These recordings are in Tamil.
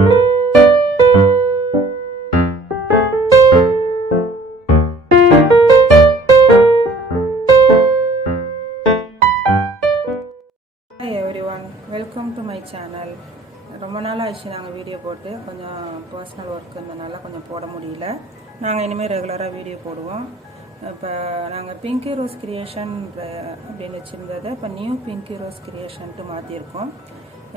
Hi everyone, welcome to my channel. ரொம்ப நாள் ஆச்சு நாங்கள் வீடியோ போட்டு கொஞ்சம் பர்சனல் ஒர்க் இருந்தனால கொஞ்சம் போட முடியல. நாங்கள் இனிமேல் ரெகுலராக வீடியோ போடுவோம். இப்போ நாங்கள் பிங்கி ரோஸ் கிரியேஷன் அப்படின்னு வச்சுருந்ததை இப்போ நியூ பிங்கி ரோஸ் கிரியேஷன்ட்டு மாற்றிருக்கோம்.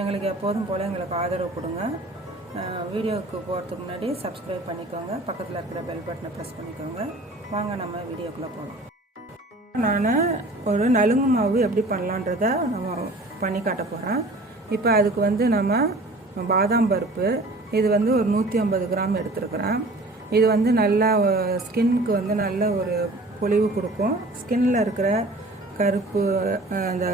எங்களுக்கு எப்போதும் போல் எங்களுக்கு ஆதரவு கொடுங்க. வீடியோவுக்கு போகிறதுக்கு முன்னாடி சப்ஸ்கிரைப் பண்ணிக்கோங்க, பக்கத்தில் இருக்கிற பெல் பட்டனை ப்ரெஸ் பண்ணிக்கோங்க. வாங்க நம்ம வீடியோக்குள்ளே போகலாம். நான் ஒரு நலுங்கு மாவு எப்படி பண்ணலான்றத நம்ம பண்ணி காட்ட போகிறேன். இப்போ அதுக்கு வந்து நம்ம பாதாம் பருப்பு இது வந்து ஒரு 150 கிராம் எடுத்துருக்குறேன். இது வந்து நல்லா ஸ்கின்னுக்கு வந்து நல்ல ஒரு பொலிவு கொடுக்கும். ஸ்கின்னில் இருக்கிற கருப்பு அந்த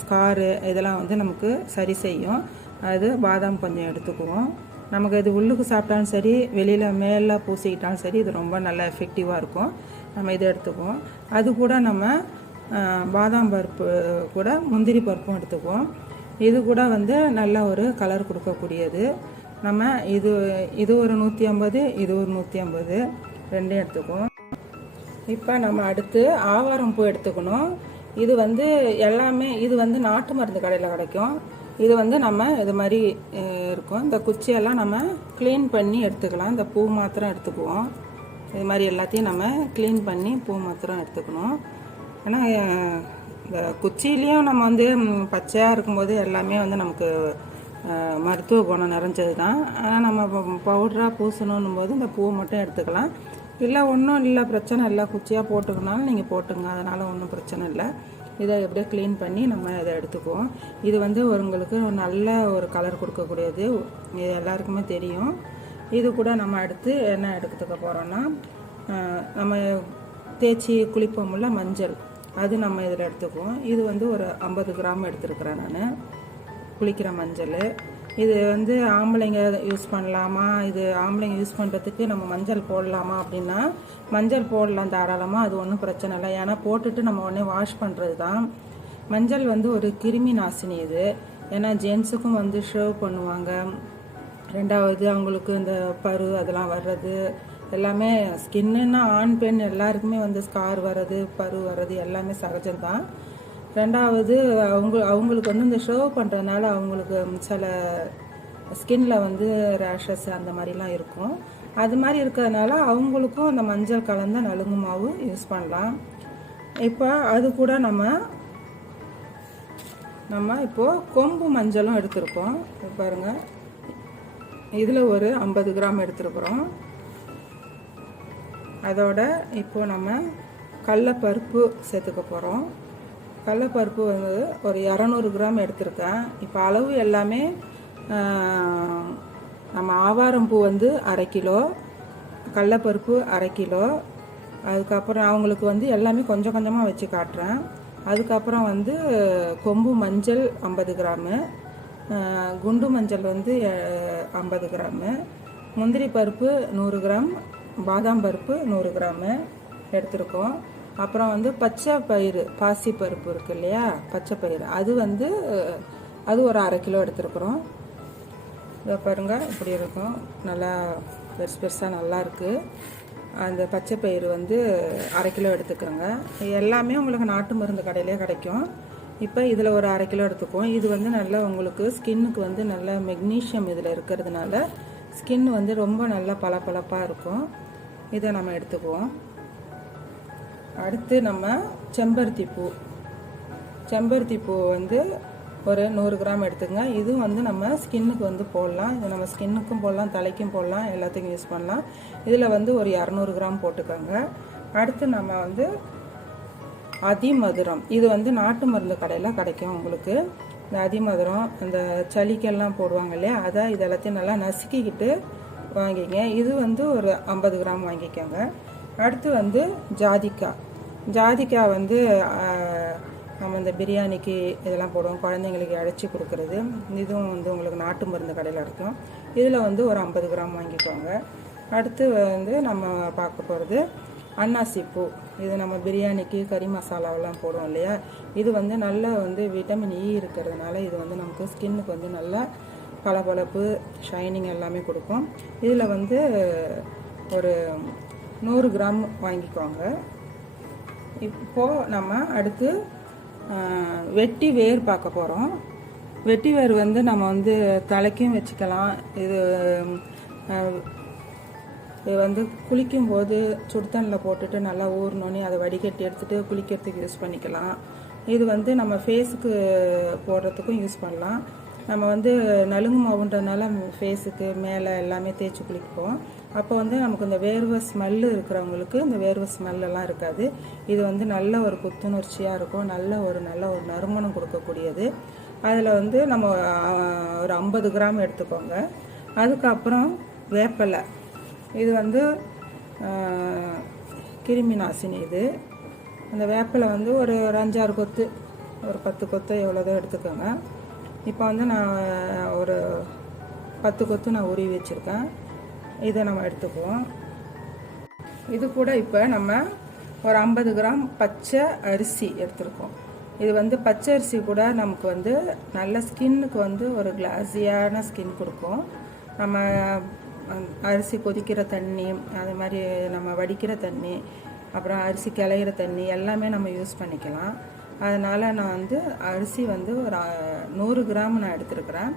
ஸ்காரு இதெல்லாம் வந்து நமக்கு சரி செய்யும். அது பாதாம் கொஞ்சம் எடுத்துக்குவோம். நமக்கு இது உள்ளுக்கு சாப்பிட்டாலும் சரி, வெளியில் மேலே பூசிக்கிட்டாலும் சரி, இது ரொம்ப நல்ல எஃபெக்டிவாக இருக்கும். நம்ம இதை எடுத்துக்குவோம். அது கூட நம்ம பாதாம் பருப்பு கூட முந்திரி பருப்பும் எடுத்துக்குவோம். இது கூட வந்து நல்ல ஒரு கலர் கொடுக்கக்கூடியது. நம்ம இது ஒரு 150, இது ஒரு 150 ரெண்டும் எடுத்துக்குவோம். இப்போ நம்ம அடுத்து ஆவாரம் பூ எடுத்துக்கணும். இது வந்து எல்லாமே இது வந்து நாட்டு மருந்து கடையில் கிடைக்கும். இது வந்து நம்ம இது மாதிரி இருக்கும். இந்த குச்சியெல்லாம் நம்ம க்ளீன் பண்ணி எடுத்துக்கலாம். இந்த பூ மாத்திரம் எடுத்துக்குவோம். இது மாதிரி எல்லாத்தையும் நம்ம க்ளீன் பண்ணி பூ மாத்திரம் எடுத்துக்கணும். ஏன்னா இந்த குச்சியிலையும் நம்ம வந்து பச்சையாக இருக்கும்போது எல்லாமே வந்து நமக்கு மருத்துவ குணம் நிறைஞ்சது தான். ஆனால் நம்ம பவுடராக பூசணும் போது இந்த பூ மட்டும் எடுத்துக்கலாம். இல்லை ஒன்றும் இல்லை, பிரச்சனை இல்லை, குச்சியாக போட்டுக்கனாலும் நீங்கள் போட்டுங்க, அதனால் ஒன்றும் பிரச்சனை இல்லை. இதை எப்படியே க்ளீன் பண்ணி நம்ம இதை எடுத்துக்குவோம். இது வந்து உங்களுக்கு நல்ல ஒரு கலர் கொடுக்கக்கூடியது, இது எல்லாருக்குமே தெரியும். இது கூட நம்ம அடுத்து என்ன எடுத்துக்க போகிறோன்னா, நம்ம தேய்ச்சி குளிப்போம்ல மஞ்சள், அது நம்ம இதில் எடுத்துக்குவோம். இது வந்து ஒரு 50 கிராம் எடுத்துருக்குறேன் நான், குளிக்கிற மஞ்சள். இது வந்து ஆம்பளைங்க யூஸ் பண்ணலாமா, இது ஆம்பளைங்க யூஸ் பண்ணுறதுக்கு நம்ம மஞ்சள் போடலாமா அப்படின்னா மஞ்சள் போடலாம் தாராளமாக, அது ஒன்றும் பிரச்சனை இல்லை. ஏன்னா போட்டுட்டு நம்ம உடனே வாஷ் பண்ணுறது தான். மஞ்சள் வந்து ஒரு கிருமி நாசினி இது. ஏன்னா ஜென்ஸுக்கும் வந்து ஷேவ் பண்ணுவாங்க, ரெண்டாவது அவங்களுக்கு இந்த பரு அதெல்லாம் வர்றது எல்லாமே, ஸ்கின்னுன்னா ஆண் பெண் எல்லாருக்குமே வந்து ஸ்கார் வர்றது பரு வர்றது எல்லாமே சகஜம்தான். ரெண்டாவது அவங்களுக்கு வந்து இந்த ஷேவ் பண்ணுறதுனால அவங்களுக்கு சில ஸ்கின்ல வந்து ரேஷஸ் அந்த மாதிரிலாம் இருக்கும். அது மாதிரி இருக்கிறதுனால அவங்களுக்கும் அந்த மஞ்சள் கலந்த நலுங்கு மாவு யூஸ் பண்ணலாம். இப்போ அது கூட நம்ம இப்போது கொம்பு மஞ்சளும் எடுத்துருக்கோம். பாருங்கள், இதில் ஒரு 50 கிராம் எடுத்துருக்குறோம். அதோட இப்போது நம்ம கடலப்பருப்பு சேர்த்துக்க போகிறோம். கடலப்பருப்பு வந்து ஒரு 200 கிராம் எடுத்திருக்கேன். இப்போ அளவு எல்லாமே நம்ம ஆவாரம் பூ வந்து 1/2 கிலோ, கடலப்பருப்பு 1/2 கிலோ, அதுக்கப்புறம் அவங்களுக்கு வந்து எல்லாமே கொஞ்சம் கொஞ்சமாக வச்சு காட்டுறேன். அதுக்கப்புறம் வந்து கொம்பு மஞ்சள் 50 கிராமு, குண்டு மஞ்சள் வந்து 50 கிராமு, முந்திரி பருப்பு 100 கிராம், பாதாம் பருப்பு 100 கிராமு எடுத்துருக்கோம். அப்புறம் வந்து பச்சை பயிறு, பாசி பருப்பு இருக்குது இல்லையா, பச்சை பயிறு, அது வந்து அது ஒரு 1/2 கிலோ எடுத்துருக்குறோம். இதை பாருங்கள், இப்படி இருக்கும், நல்லா பெருசு பெருசாக நல்லா இருக்குது. அந்த பச்சை பயிறு வந்து 1/2 கிலோ எடுத்துக்கோங்க. எல்லாமே உங்களுக்கு நாட்டு மருந்து கடையிலே கிடைக்கும். இப்போ இதில் ஒரு 1/2 கிலோ எடுத்துக்குவோம். இது வந்து நல்லா உங்களுக்கு ஸ்கின்னுக்கு வந்து நல்ல மெக்னீஷியம் இதில் இருக்கிறதுனால ஸ்கின் வந்து ரொம்ப நல்லா பளபளப்பாக இருக்கும். இதை நம்ம எடுத்துக்குவோம். அடுத்து நம்ம செம்பருத்தி பூ வந்து ஒரு 100 கிராம் எடுத்துக்கங்க. இதுவும் வந்து நம்ம ஸ்கின்னுக்கு வந்து போடலாம். இது நம்ம ஸ்கின்னுக்கும் போடலாம், தலைக்கும் போடலாம், எல்லாத்துக்கும் யூஸ் பண்ணலாம். இதில் வந்து ஒரு 200 கிராம் போட்டுக்கோங்க. அடுத்து நம்ம வந்து அதிமதுரம், இது வந்து நாட்டு மருந்து கடையில் கிடைக்கும் உங்களுக்கு. இந்த அதிமதுரம் அந்த சளிக்கெல்லாம் போடுவாங்க இல்லையா, அதை இதெல்லாத்தையும் நல்லா நசுக்கிக்கிட்டு வாங்கிங்க. இது வந்து ஒரு 50 கிராம் வாங்கிக்கோங்க. அடுத்து வந்து ஜாதிக்காய் வந்து நம்ம இந்த பிரியாணிக்கு இதெல்லாம் போடுவோம், குழந்தைங்களுக்கு அடைச்சி கொடுக்குறது. இதுவும் வந்து உங்களுக்கு நாட்டு மருந்து கடையில் இருக்கும். இதில் வந்து ஒரு 50 கிராம் வாங்கிக்கோங்க. அடுத்து வந்து நம்ம பார்க்க போகிறது அன்னாசிப்பூ. இது நம்ம பிரியாணிக்கு கறி மசாலாவெல்லாம் போடுவோம் இல்லையா, இது வந்து நல்ல வந்து விட்டமின் இ இருக்கிறதுனால இது வந்து நமக்கு ஸ்கின்னுக்கு வந்து நல்லா பளபளப்பு ஷைனிங் எல்லாமே கொடுக்கும். இதில் வந்து ஒரு 100 கிராம் வாங்கிக்கோங்க. இப்போது நம்ம அடுத்து வெட்டி வேர் பார்க்க போகிறோம். வெட்டி வேர் வந்து நம்ம வந்து தலைக்கும் வச்சுக்கலாம். இது வந்து குளிக்கும்போது சுடுதண்ணில் போட்டுட்டு நல்லா ஊறணுன்னு அதை வடிகட்டி எடுத்துகிட்டு குளிக்கிறதுக்கு யூஸ் பண்ணிக்கலாம். இது வந்து நம்ம ஃபேஸுக்கு போடுறதுக்கும் யூஸ் பண்ணலாம். நம்ம வந்து நலுங்கு மாவுன்றதுனால ஃபேஸுக்கு மேலே எல்லாமே தேய்ச்சி குளிப்போம். அப்போ வந்து நமக்கு இந்த வேர்வை ஸ்மெல்லு இருக்கிறவங்களுக்கு இந்த வேர்வை ஸ்மெல்லாம் இருக்காது. இது வந்து நல்ல ஒரு புத்துணர்ச்சியாக இருக்கும். நல்ல ஒரு நறுமணம் கொடுக்கக்கூடியது. அதில் வந்து நம்ம ஒரு 50 கிராம் எடுத்துக்கோங்க. அதுக்கப்புறம் வேப்பலை, இது வந்து கிருமி நாசினி. இது அந்த வேப்பலை வந்து ஒரு 5-6 கொத்து, ஒரு 10 கொத்து எவ்வளோதோ எடுத்துக்கோங்க. இப்போ வந்து நான் ஒரு 10 கொத்து நான் உருவி வச்சுருக்கேன். இதை நம்ம எடுத்துக்குவோம். இது கூட இப்போ நம்ம ஒரு 50 கிராம் பச்சை அரிசி எடுத்துருக்கோம். இது வந்து பச்சை அரிசி கூட நமக்கு வந்து நல்ல ஸ்கின்னுக்கு வந்து ஒரு கிளாஸியான ஸ்கின் கொடுக்கும். நம்ம அரிசி கொதிக்கிற தண்ணி, அது மாதிரி நம்ம வடிக்கிற தண்ணி, அப்புறம் அரிசி கிளையிற தண்ணி எல்லாமே நம்ம யூஸ் பண்ணிக்கலாம். அதனால் நான் வந்து அரிசி வந்து ஒரு 100 கிராம் நான் எடுத்துருக்கிறேன்.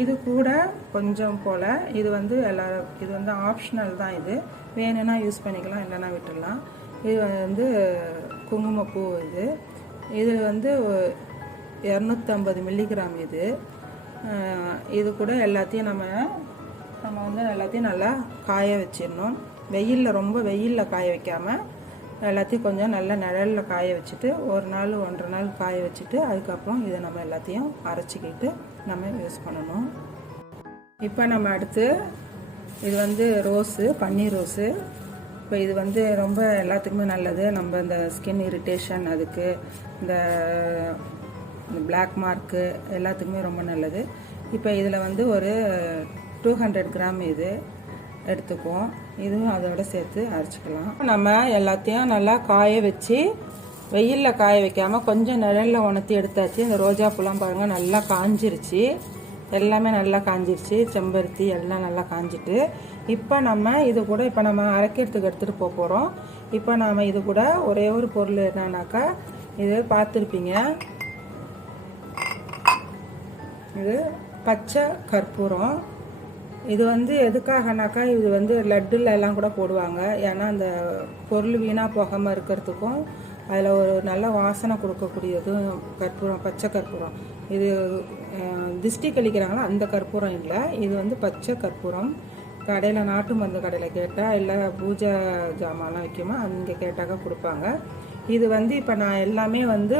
இது கூட கொஞ்சம் போல், இது வந்து இது வந்து ஆப்ஷனல் தான். இது வேணும்னா யூஸ் பண்ணிக்கலாம், இல்லைன்னா விட்டுடலாம். இது வந்து குங்குமப்பூ. இது வந்து 250 மில்லிகிராம். இது கூட எல்லாத்தையும் நம்ம வந்து எல்லாத்தையும் நல்லா காய வச்சிடணும். ரொம்ப வெயிலில் காய வைக்காமல் எல்லாத்தையும் கொஞ்சம் நல்லா நிழலில் காய வச்சுட்டு ஒரு நாள் 1.5 நாள் காய வச்சுட்டு அதுக்கப்புறம் இதை நம்ம எல்லாத்தையும் அரைச்சிக்கிட்டு நம்ம யூஸ் பண்ணணும். இப்போ நம்ம அடுத்து இது வந்து ரோஸு, பன்னீர் ரோஸு. இப்போ இது வந்து ரொம்ப எல்லாத்துக்குமே நல்லது. நம்ம இந்த ஸ்கின் இரிட்டேஷன், அதுக்கு இந்த பிளாக் மார்க்கு எல்லாத்துக்குமே ரொம்ப நல்லது. இப்போ இதில் வந்து ஒரு 200 கிராம் இது எடுத்துக்குவோம். இதுவும் அதோட சேர்த்து அரைச்சிக்கலாம். நம்ம எல்லாத்தையும் நல்லா காய வச்சு, வெயிலில் காய வைக்காமல் கொஞ்சம் நிழலில் உணர்த்தி எடுத்தாச்சு. இந்த ரோஜா பூலாம் பாருங்கள் நல்லா காஞ்சிருச்சு, எல்லாமே நல்லா காஞ்சிருச்சு. செம்பருத்தி எல்லாம் நல்லா காஞ்சிட்டு இப்போ நம்ம இது கூட இப்போ நம்ம அரைக்கிறதுக்கு எடுத்துகிட்டு போக போகிறோம். இப்போ நாம் இது கூட ஒரே ஒரு பொருள் என்னன்னாக்கா, இது பார்த்துருப்பீங்க, இது பச்சை கற்பூரம். இது வந்து எதுக்காகனாக்கா, இது வந்து லட்டுல எல்லாம் கூட போடுவாங்க. ஏன்னா அந்த பொருள் வீணாக போகாமல் இருக்கிறதுக்கும் அதில் ஒரு நல்ல வாசனை கொடுக்கக்கூடியதும் கற்பூரம், பச்சை கற்பூரம். இது திஷ்டி கழிக்கிறாங்களா அந்த கற்பூரம் இல்லை, இது வந்து பச்சை கற்பூரம். கடையில் நாட்டு மருந்து கடையில் கேட்டால், இல்லை பூஜை ஜாமான்லாம் வைக்குமா அங்கே கேட்டாக்கா கொடுப்பாங்க. இது வந்து இப்போ நான் எல்லாமே வந்து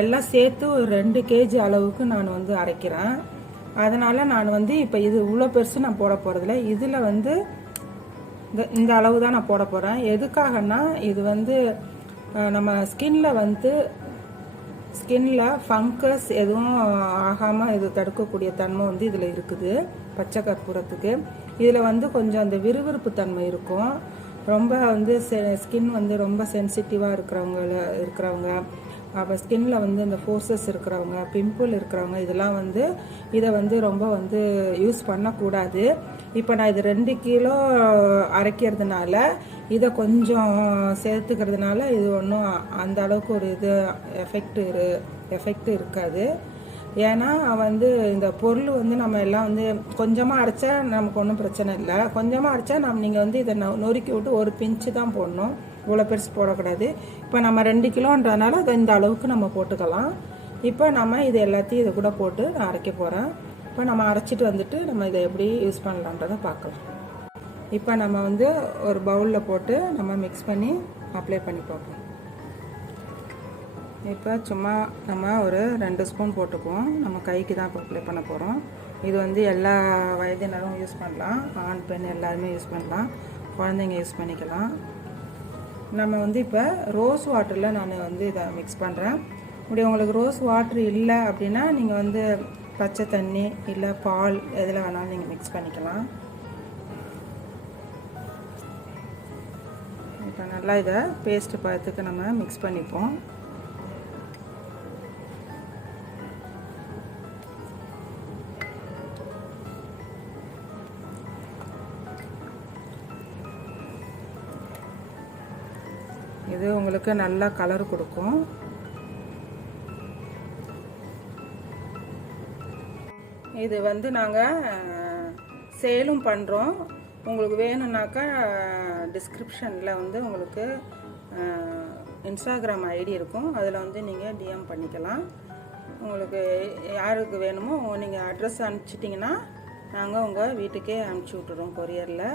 எல்லாம் சேர்த்து ஒரு 2 kg அளவுக்கு நான் வந்து அரைக்கிறேன். அதனால் நான் வந்து இப்போ இது இவ்வளோ பெருசு நான் போட போகிறதில்ல. இதில் வந்து இந்த அளவு தான் நான் போட போகிறேன். எதுக்காகனா, இது வந்து நம்ம ஸ்கின்ல ஃபங்கஸ் எதுவும் ஆகாமல் இது தடுக்கக்கூடிய தன்மை வந்து இதில் இருக்குது பச்சை கற்பூரத்துக்கு. இதில் வந்து கொஞ்சம் அந்த விறுவிறுப்பு தன்மை இருக்கும். ரொம்ப வந்து ஸ்கின் வந்து ரொம்ப சென்சிட்டிவாக இருக்கிறவங்க, அப்போ ஸ்கின்ல வந்து இந்த ஃபோர்ஸஸ் இருக்கிறவங்க, பிம்பிள் இருக்கிறவங்க, இதெல்லாம் வந்து இதை வந்து ரொம்ப வந்து யூஸ் பண்ணக்கூடாது. இப்போ நான் இது 2 கிலோ அரைக்கிறதுனால இதை கொஞ்சம் சேர்த்துக்கிறதுனால இது ஒன்றும் அந்த அளவுக்கு ஒரு எஃபெக்ட் இருக்காது. ஏன்னா வந்து இந்த பொருள் வந்து நம்ம எல்லாம் வந்து கொஞ்சமாக அரைச்சா நமக்கு ஒன்றும் பிரச்சனை இல்லை. கொஞ்சமாக அரைச்சா நீங்கள் வந்து இதை நொறுக்கி விட்டு ஒரு பிஞ்சு தான் போடணும், இவ்வளோ பெருசு போடக்கூடாது. இப்போ நம்ம 2 கிலோன்றதுனால அதை இந்த அளவுக்கு நம்ம போட்டுக்கலாம். இப்போ நம்ம இது எல்லாத்தையும் இதை கூட போட்டு நான் அரைக்க போகிறேன். இப்போ நம்ம அரைச்சிட்டு வந்துட்டு நம்ம இதை எப்படி யூஸ் பண்ணலான்றதை பார்க்கலாம். இப்போ நம்ம வந்து ஒரு பவுலில் போட்டு நம்ம மிக்ஸ் பண்ணி அப்ளை பண்ணி பார்ப்போம். இப்போ சும்மா நம்ம ஒரு 2 ஸ்பூன் போட்டுக்குவோம். நம்ம கைக்கு தான் இப்போ அப்ளை பண்ண போகிறோம். இது வந்து எல்லா வயதினரும் யூஸ் பண்ணலாம், ஆண் பெண் எல்லாருமே யூஸ் பண்ணலாம், குழந்தைங்க யூஸ் பண்ணிக்கலாம். நம்ம வந்து இப்போ ரோஸ் வாட்டரில் நான் வந்து இதை மிக்ஸ் பண்ணுறேன். இப்படி உங்களுக்கு ரோஸ் வாட்ரு இல்லை அப்படின்னா நீங்கள் வந்து பச்சை தண்ணி இல்லை பால் எதில் வேணாலும் நீங்கள் மிக்ஸ் பண்ணிக்கலாம். இப்போ நல்லா இதை பேஸ்ட்டு பழத்துக்கு நம்ம மிக்ஸ் பண்ணிப்போம். இது உங்களுக்கு நல்லா கலர் கொடுக்கும். இது வந்து நாங்கள் சேலும் பண்ணுறோம். உங்களுக்கு வேணும்னாக்கா டிஸ்கிரிப்ஷனில் வந்து உங்களுக்கு இன்ஸ்டாகிராம் ஐடி இருக்கும், அதில் வந்து நீங்கள் டிஎம் பண்ணிக்கலாம். உங்களுக்கு யாருக்கு வேணுமோ நீங்கள் அட்ரஸ் அனுப்பிச்சிட்டிங்கன்னா நாங்கள் உங்கள் வீட்டுக்கே அனுப்பிச்சி விட்டுறோம் கொரியரில்.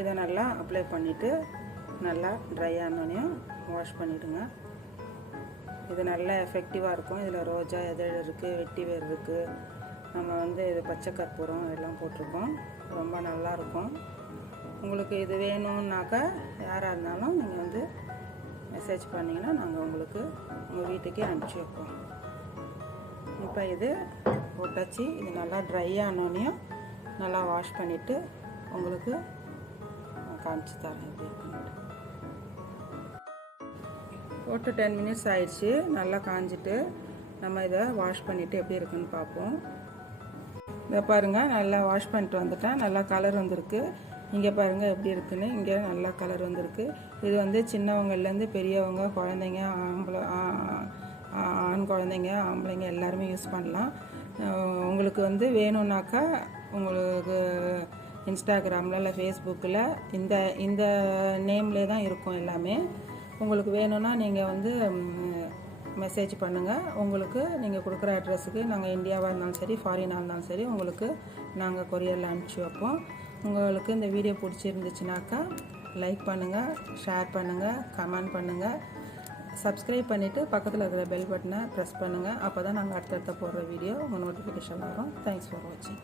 இதை நல்லா அப்ளை பண்ணிவிட்டு நல்லா ட்ரை ஆனோடனையும் வாஷ் பண்ணிவிடுங்க. இது நல்லா எஃபெக்டிவாக இருக்கும். இதில் ரோஜா இதழ் இருக்குது, வெட்டி வேர் இருக்குது, நம்ம வந்து இது பச்சை கற்பூரம் எல்லாம் போட்டிருக்கோம். ரொம்ப நல்லாயிருக்கும். உங்களுக்கு இது வேணும்னாக்கா யாராக இருந்தாலும் நீங்கள் வந்து மெசேஜ் பண்ணிங்கன்னா நாங்கள் உங்களுக்கு உங்கள் வீட்டுக்கே அனுப்பிச்சி வைப்போம். இப்போ இது போட்டாச்சு. இது நல்லா ட்ரை ஆனோடனையும் நல்லா வாஷ் பண்ணிவிட்டு உங்களுக்கு காமிச்சு தரேன் எப்படி இருக்குன்ட்டு. போட்டு 10 மினிட்ஸ் ஆயிடுச்சு. நல்லா காஞ்சிட்டு நம்ம இதை வாஷ் பண்ணிவிட்டு எப்படி இருக்குன்னு பார்ப்போம். இதை பாருங்கள், நல்லா வாஷ் பண்ணிட்டு வந்துட்டேன். நல்லா கலர் வந்திருக்கு. இங்கே பாருங்கள் எப்படி இருக்குன்னு. இங்கே நல்லா கலர் வந்திருக்கு. இது வந்து சின்னவங்கள்லேருந்து பெரியவங்க, குழந்தைங்க, ஆண் குழந்தைங்க, ஆம்பளைங்க எல்லாருமே யூஸ் பண்ணலாம். உங்களுக்கு வந்து வேணும்னாக்கா உங்களுக்கு இன்ஸ்டாகிராமில் இல்லை ஃபேஸ்புக்கில் இந்த நேம்லேயே தான் இருக்கும் எல்லாமே. உங்களுக்கு வேணும்னா நீங்கள் வந்து மெசேஜ் பண்ணுங்கள். உங்களுக்கு நீங்கள் கொடுக்குற அட்ரஸுக்கு நாங்கள் இந்தியாவாக இருந்தாலும் சரி, ஃபாரினாக இருந்தாலும் சரி உங்களுக்கு நாங்கள் கொரியரில் அனுப்பிச்சி வைப்போம். உங்களுக்கு இந்த வீடியோ பிடிச்சிருந்துச்சுனாக்கா லைக் பண்ணுங்கள், ஷேர் பண்ணுங்கள், கமெண்ட் பண்ணுங்கள், சப்ஸ்கிரைப் பண்ணிவிட்டு பக்கத்தில் இருக்கிற பெல் பட்டனை ப்ரெஸ் பண்ணுங்கள். அப்போ தான் நாங்கள் அடுத்தடுத்த போடுற வீடியோ உங்கள் நோட்டிஃபிகேஷன் வரும். தேங்க்ஸ் ஃபார் வாட்சிங்.